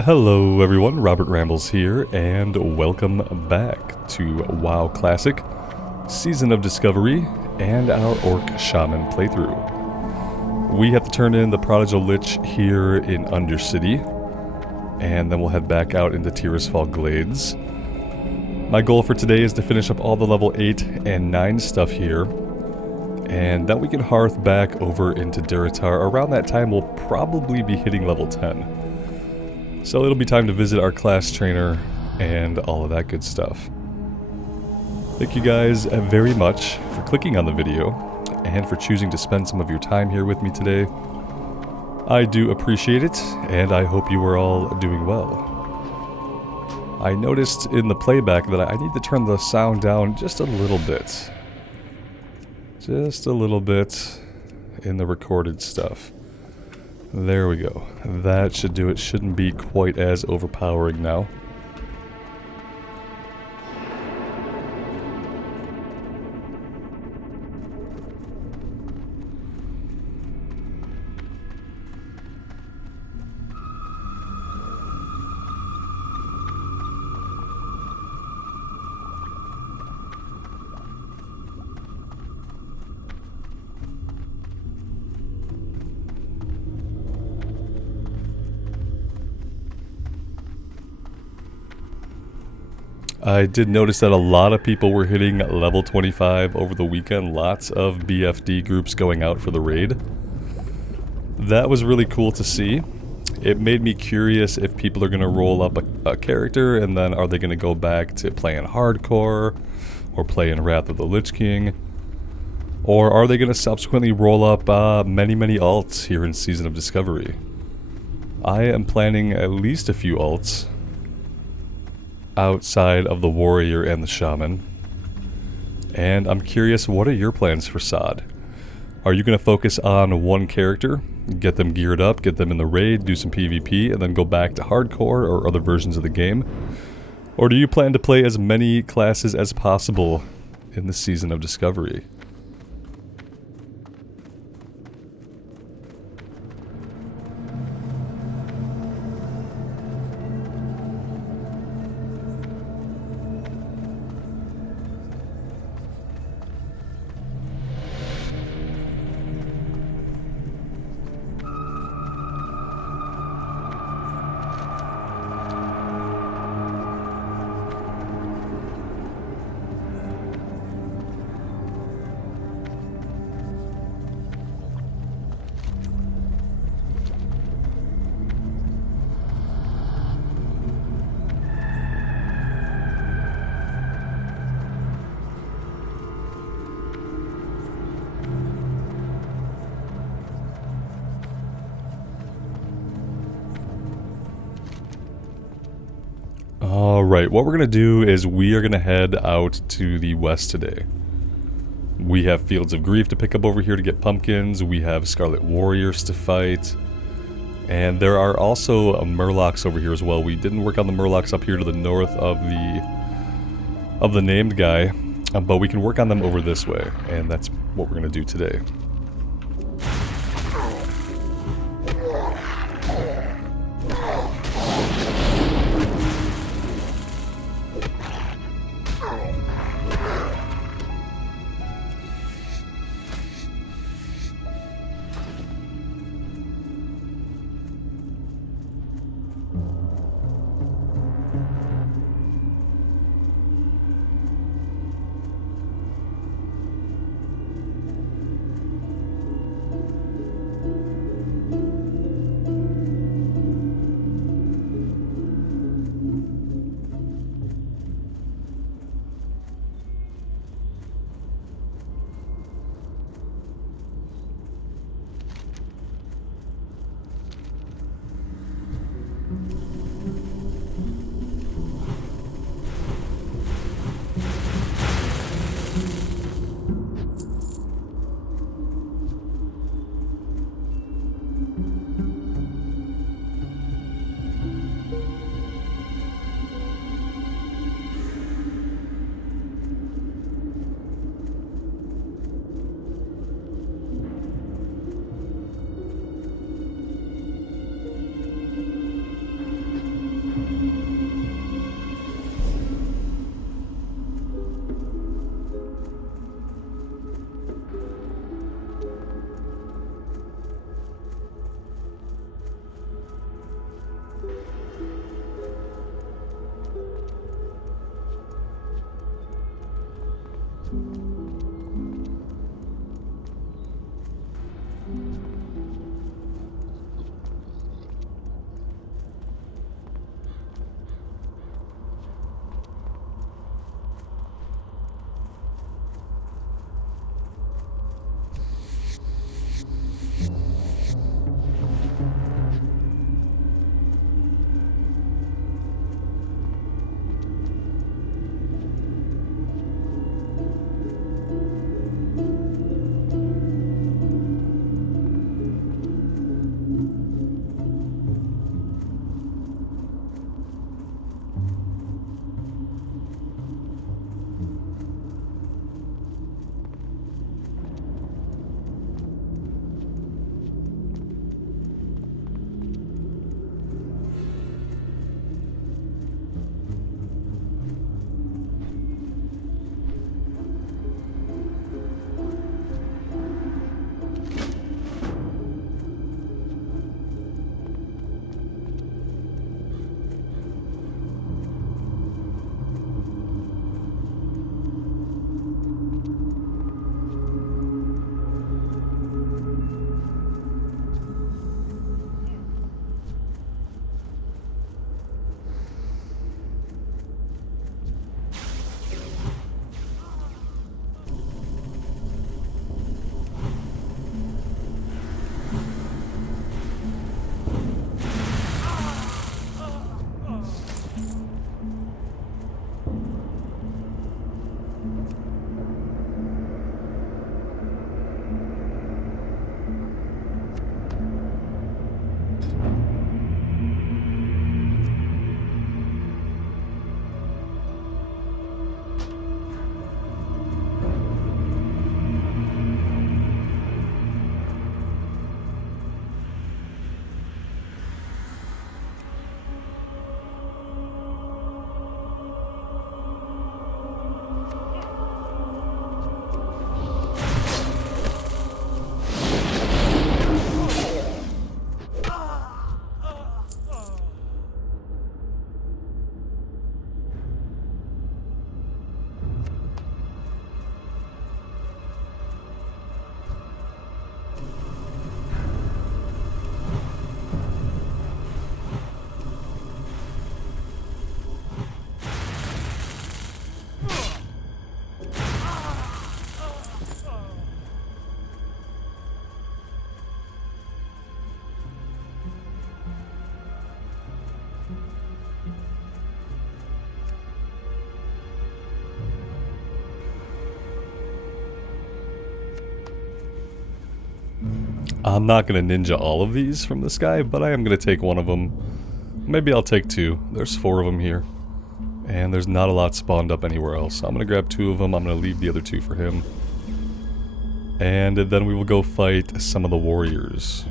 Hello everyone, Robert Rambles here, and welcome back to WoW Classic, Season of Discovery, and our Orc Shaman playthrough. We have to turn in the Prodigal Lich here in Undercity, and then we'll head back out into Tirisfal Glades. My goal for today is to finish up all the level 8 and 9 stuff here, and then we can hearth back over into Duratar. Around that time we'll probably be hitting level 10. So it'll be time to visit our class trainer and all of that good stuff. Thank you guys very much for clicking on the video and for choosing to spend some of your time here with me today. I do appreciate it, and I hope you are all doing well. I noticed in the playback that I need to turn the sound down just a little bit. Just a little bit in the recorded stuff. There we go. That should do it. Shouldn't be quite as overpowering now. I did notice that a lot of people were hitting level 25 over the weekend. Lots of BFD groups going out for the raid. That was really cool to see. It made me curious if people are going to roll up a character and then are they going to go back to playing hardcore or playing Wrath of the Lich King, or are they going to subsequently roll up many alts here in Season of Discovery. I am planning at least a few alts outside of the warrior and the shaman, and I'm curious, what are your plans for Sod? Are you going to focus on one character, get them geared up, get them in the raid, do some PvP, and then go back to hardcore or other versions of the game? Or do you plan to play as many classes as possible in the Season of Discovery? Alright, what we're going to do is we are going to head out to the west today. We have Fields of Grief to pick up over here to get pumpkins, we have Scarlet Warriors to fight, and there are also Murlocs over here as well. We didn't work on the Murlocs up here to the north of the named guy, but we can work on them over this way, and that's what we're going to do today. I'm not going to ninja all of these from this guy, but I am going to take one of them. Maybe I'll take two. There's 4 of them here. And there's not a lot spawned up anywhere else. So I'm going to grab 2 of them. I'm going to leave the other 2 for him. And then we will go fight some of the warriors.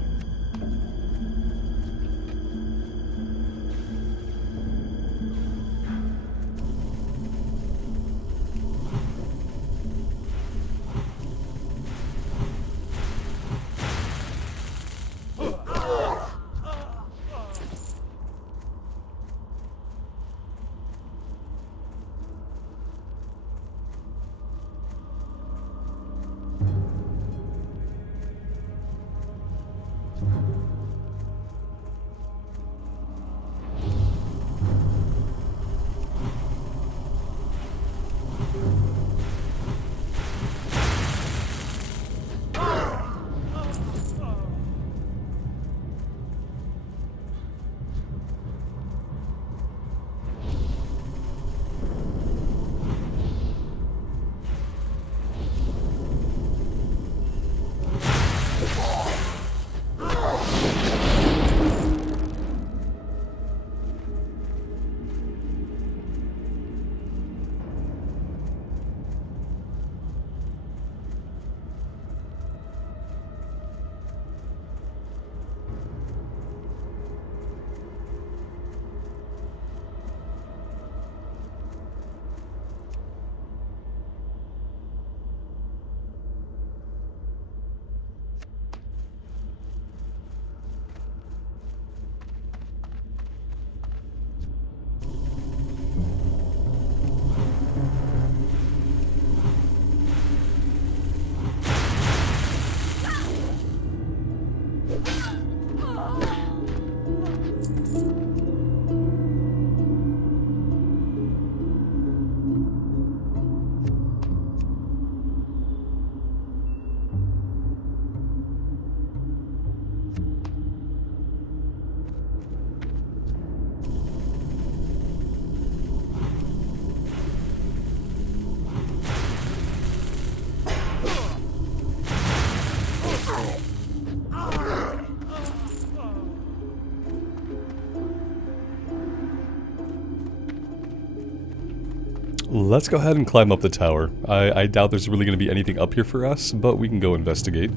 Let's go ahead and climb up the tower. I doubt there's really going to be anything up here for us, but we can go investigate.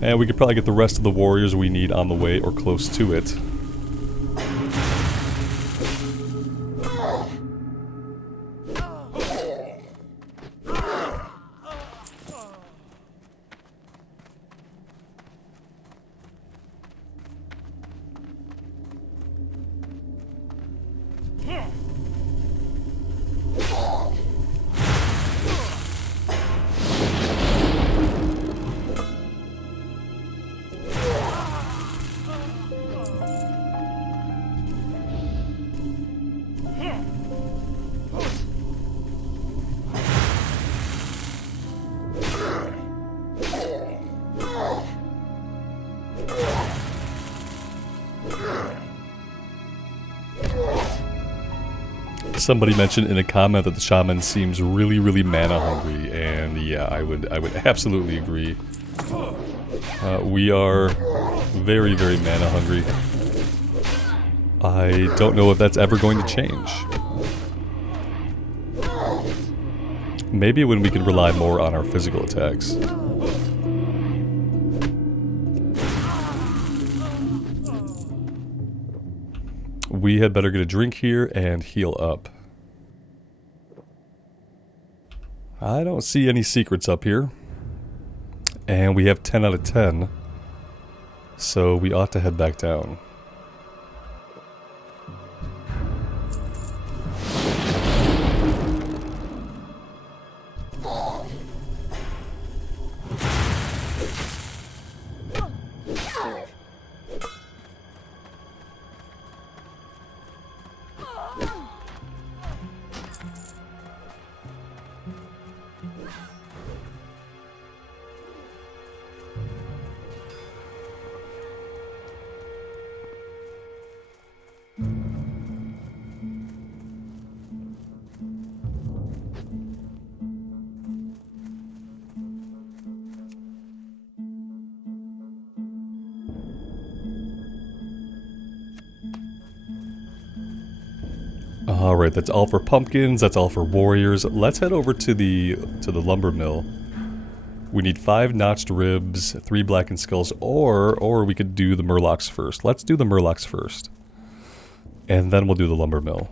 And we could probably get the rest of the warriors we need on the way or close to it. Somebody mentioned in a comment that the shaman seems really, really mana hungry, and yeah, I would absolutely agree. We are very, very mana hungry. I don't know if that's ever going to change. Maybe when we can rely more on our physical attacks. We had better get a drink here and heal up. I don't see any secrets up here. And we have 10 out of 10. So we ought to head back down. Alright, that's all for pumpkins, that's all for warriors. Let's head over to the lumber mill. We need 5 notched ribs, 3 blackened skulls, or we could do the murlocs first. Let's do the murlocs first. And then we'll do the lumber mill.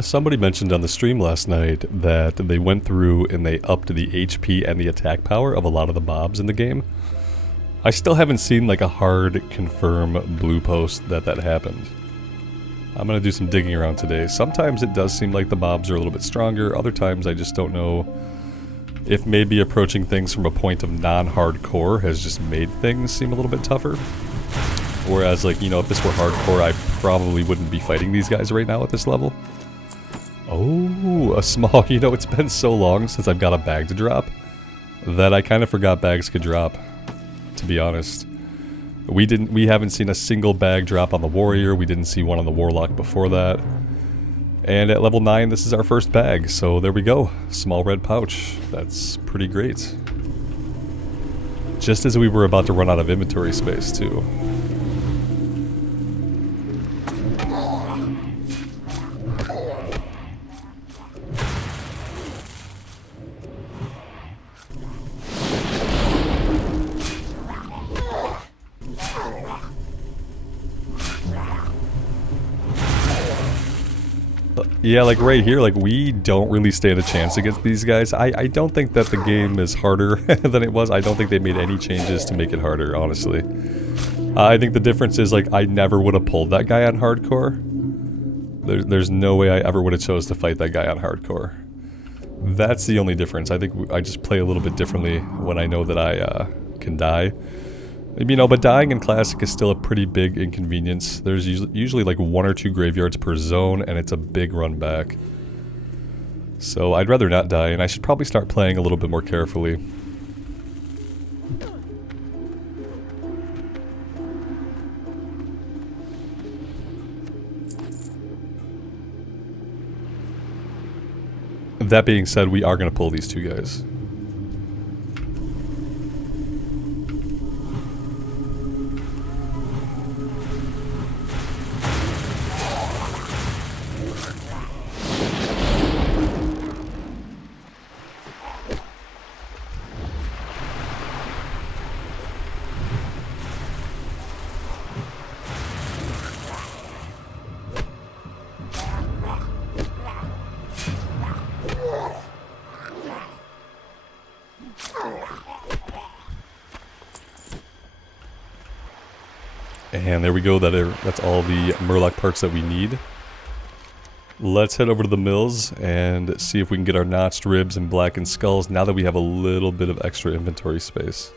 Somebody mentioned on the stream last night that they went through and they upped the HP and the attack power of a lot of the mobs in the game. I still haven't seen like a hard confirm blue post that happened. I'm gonna do some digging around today. Sometimes it does seem like the mobs are a little bit stronger, other times I just don't know if maybe approaching things from a point of non-hardcore has just made things seem a little bit tougher. Whereas, like, you know, if this were hardcore, I probably wouldn't be fighting these guys right now at this level. Oh, a small... You know, it's been so long since I've got a bag to drop that I kind of forgot bags could drop, to be honest. We haven't seen a single bag drop on the warrior, we didn't see one on the warlock before that. And at level 9, this is our first bag, so there we go. Small red pouch. That's pretty great. Just as we were about to run out of inventory space, too. Yeah, like right here, like we don't really stand a chance against these guys. I don't think that the game is harder than it was. I don't think they made any changes to make it harder, honestly. I think the difference is like I never would have pulled that guy on hardcore. There's no way I ever would have chose to fight that guy on hardcore. That's the only difference. I think I just play a little bit differently when I know that I can die. You know, but dying in Classic is still a pretty big inconvenience. There's usually like 1 or 2 graveyards per zone, and it's a big run back. So I'd rather not die, and I should probably start playing a little bit more carefully. That being said, we are going to pull these 2 guys. And there we go, that's all the Murloc parts that we need. Let's head over to the mills and see if we can get our notched ribs and blackened skulls now that we have a little bit of extra inventory space.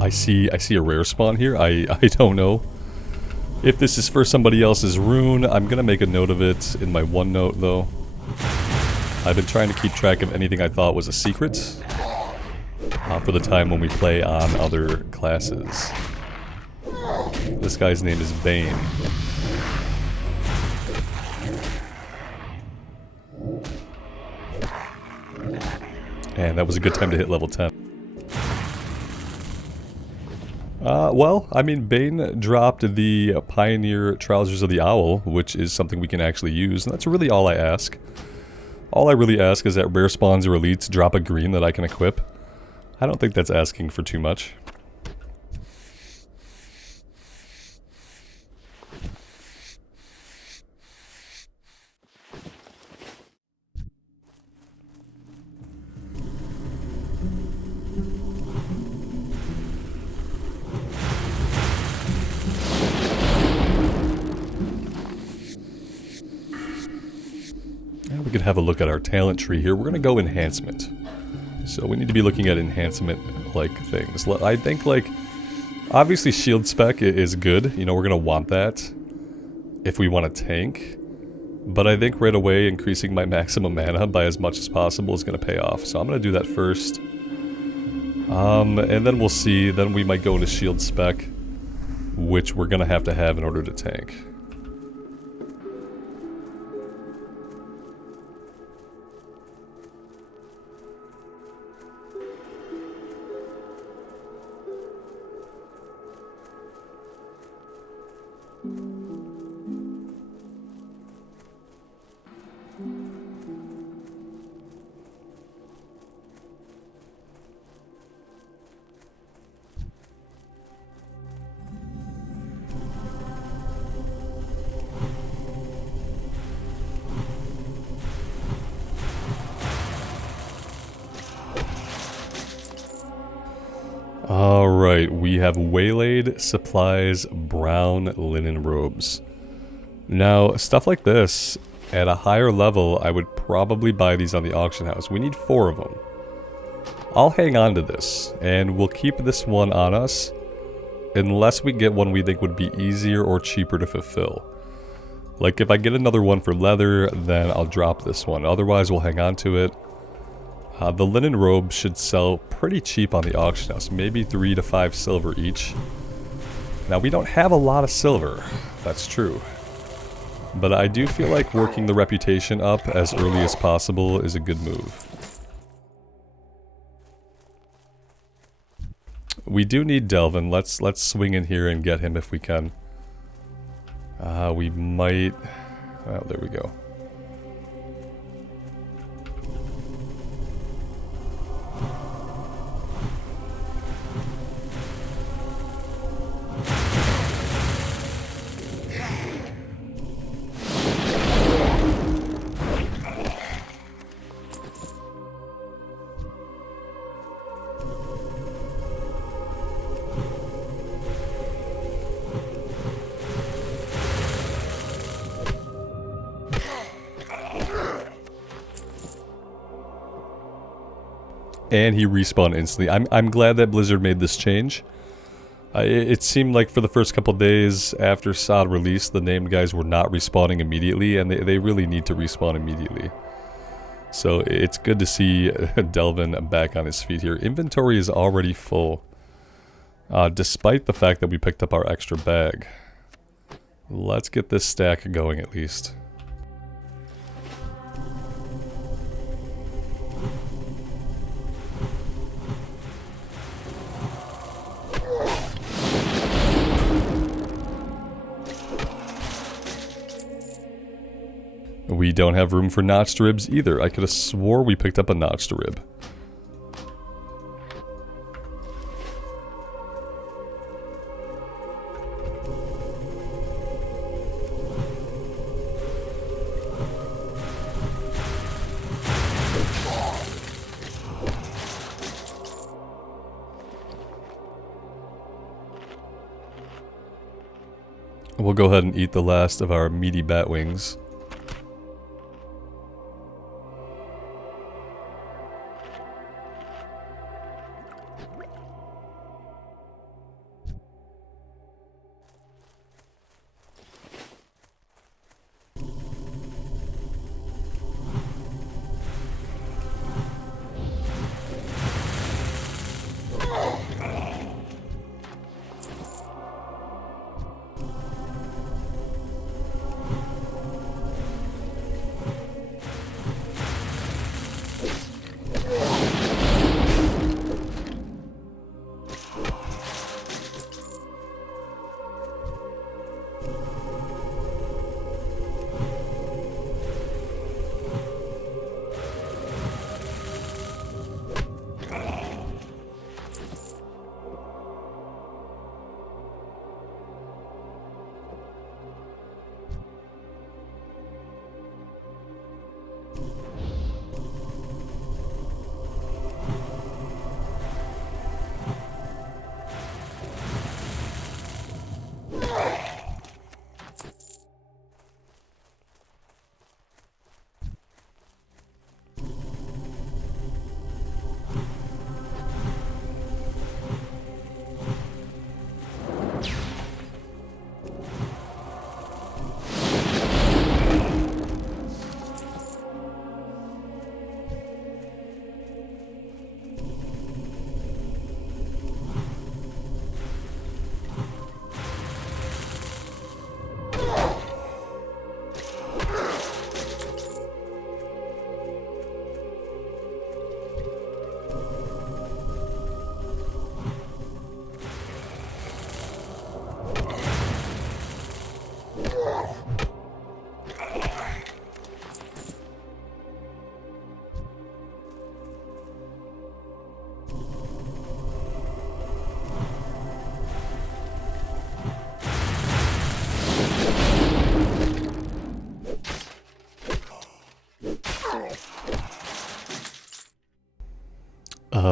I see a rare spawn here. I don't know if this is for somebody else's rune. I'm gonna make a note of it in my OneNote though. I've been trying to keep track of anything I thought was a secret for the time when we play on other classes. This guy's name is Bane. And that was a good time to hit level 10. Well, I mean, Bane dropped the Pioneer Trousers of the Owl, which is something we can actually use, and that's really all I ask. All I really ask is that rare spawns or elites drop a green that I can equip. I don't think that's asking for too much. We could have a look at our talent tree here. We're going to go enhancement. So we need to be looking at enhancement-like things. I think, like, obviously shield spec is good. You know, we're going to want that if we want to tank. But I think right away increasing my maximum mana by as much as possible is going to pay off. So I'm going to do that first. And then we'll see. Then we might go into shield spec, which we're going to have in order to tank. Alright, we have Waylaid Supplies Brown Linen Robes. Now, stuff like this, at a higher level, I would probably buy these on the auction house. We need 4 of them. I'll hang on to this, and we'll keep this one on us, unless we get one we think would be easier or cheaper to fulfill. Like, if I get another one for leather, then I'll drop this one. Otherwise, we'll hang on to it. The linen robes should sell pretty cheap on the auction house. Maybe 3 to 5 silver each. Now, we don't have a lot of silver. That's true. But I do feel like working the reputation up as early as possible is a good move. We do need Delvin. Let's swing in here and get him if we can. We might... Oh, there we go. And he respawned instantly. I'm glad that Blizzard made this change. It seemed like for the first couple days after SOD release, the named guys were not respawning immediately, and they really need to respawn immediately. So it's good to see Delvin back on his feet here. Inventory is already full, despite the fact that we picked up our extra bag. Let's get this stack going at least. We don't have room for notched ribs either. I could have swore we picked up a notched rib. We'll go ahead and eat the last of our meaty bat wings.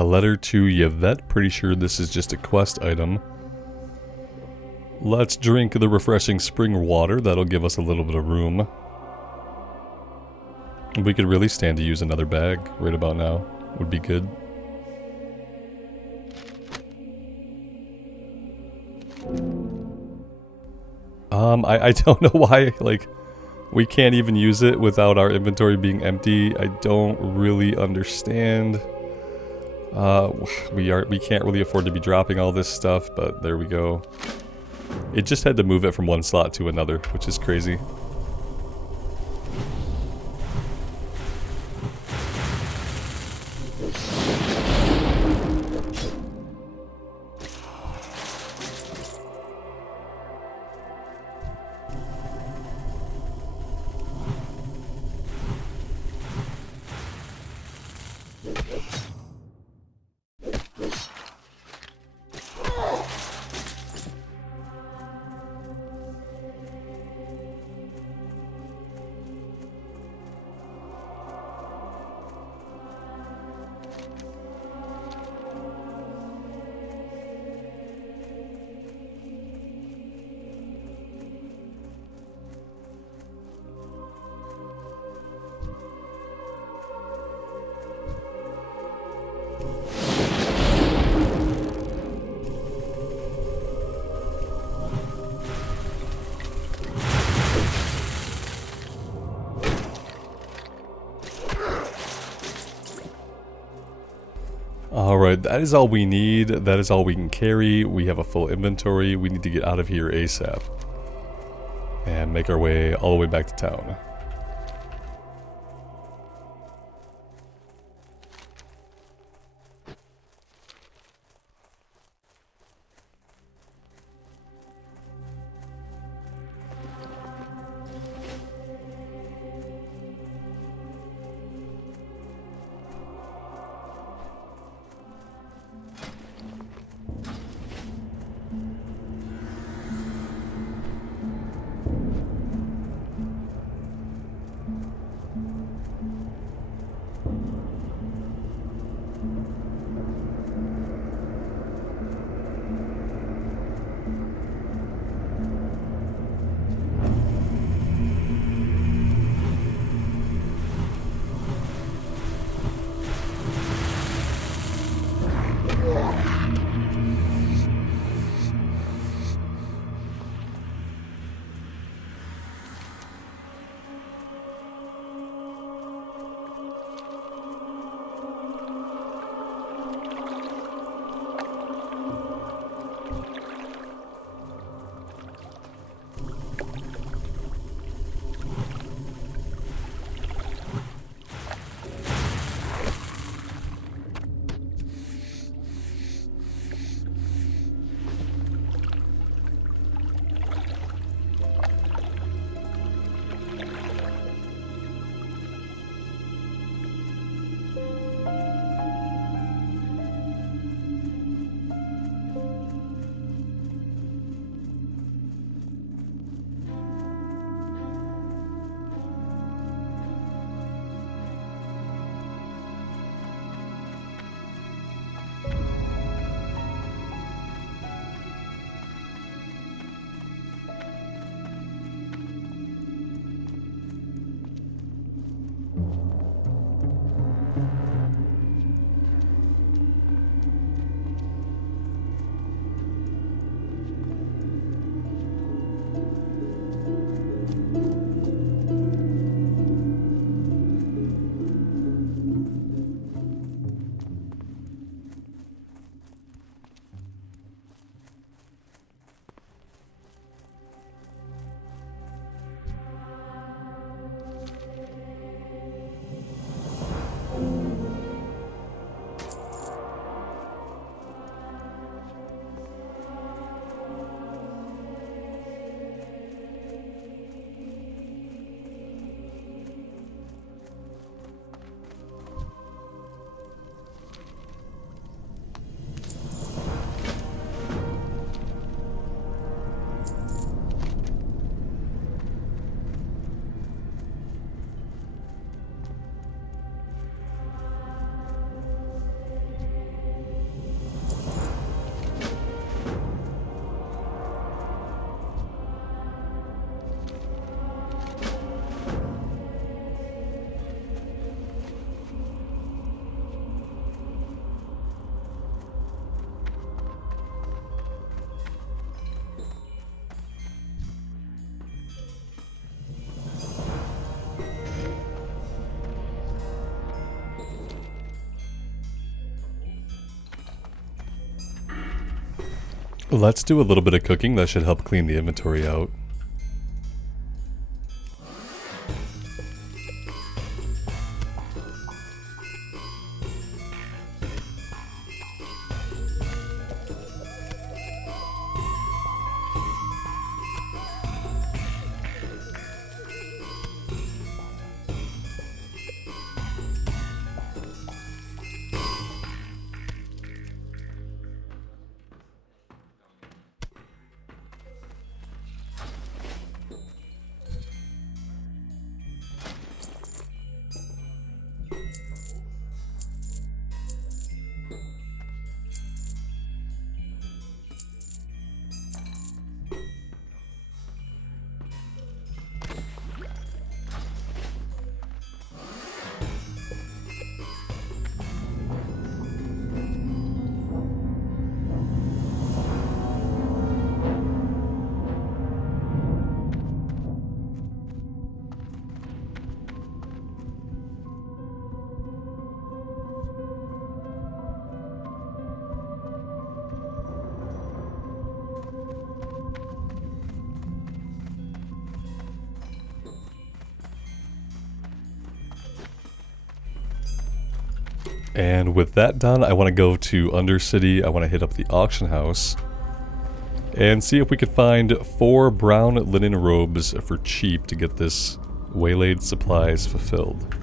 Letter to Yvette. Pretty sure this is just a quest item. Let's drink the refreshing spring water. That'll give us a little bit of room. We could really stand to use another bag right about now. Would be good. I don't know why, like, we can't even use it without our inventory being empty. I don't really understand. We can't really afford to be dropping all this stuff, but there we go. It just had to move it from one slot to another, which is crazy. Alright, that is all we need. That is all we can carry. We have a full inventory. We need to get out of here ASAP. And make our way all the way back to town. Let's do a little bit of cooking. That should help clean the inventory out. And with that done, I want to go to Undercity. I want to hit up the auction house and see if we could find 4 brown linen robes for cheap to get this waylaid supplies fulfilled.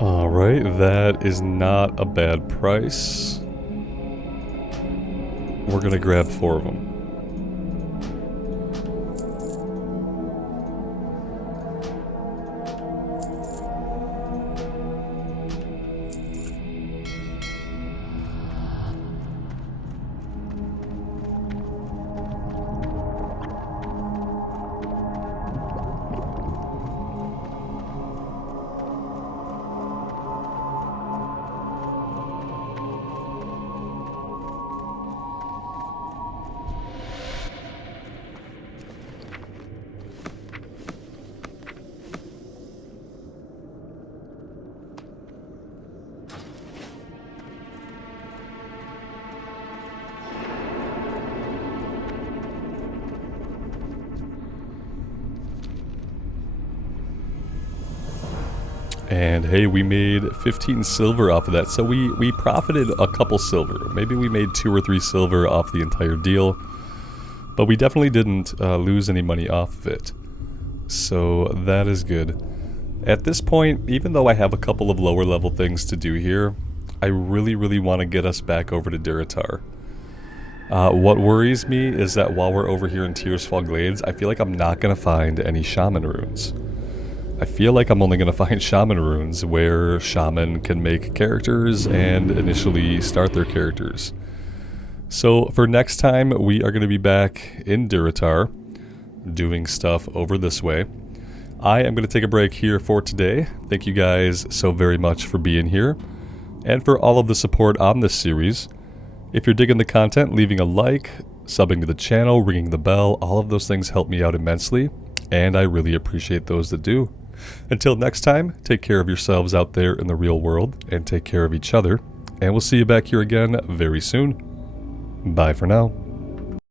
Alright, that is not a bad price. We're gonna grab 4 of them. And hey, we made 15 silver off of that, so we profited a couple silver. Maybe we made 2 or 3 silver off the entire deal, but we definitely didn't lose any money off of it. So that is good. At this point, even though I have a couple of lower level things to do here, I really want to get us back over to Durotar. What worries me is that while we're over here in Tirisfal Glades, I feel like I'm not going to find any Shaman runes. I feel like I'm only going to find Shaman runes where Shaman can make characters and initially start their characters. So for next time, we are going to be back in Durotar, doing stuff over this way. I am going to take a break here for today. Thank you guys so very much for being here, and for all of the support on this series. If you're digging the content, leaving a like, subbing to the channel, ringing the bell, all of those things help me out immensely, and I really appreciate those that do. Until next time, take care of yourselves out there in the real world, and take care of each other, and we'll see you back here again very soon. Bye for now.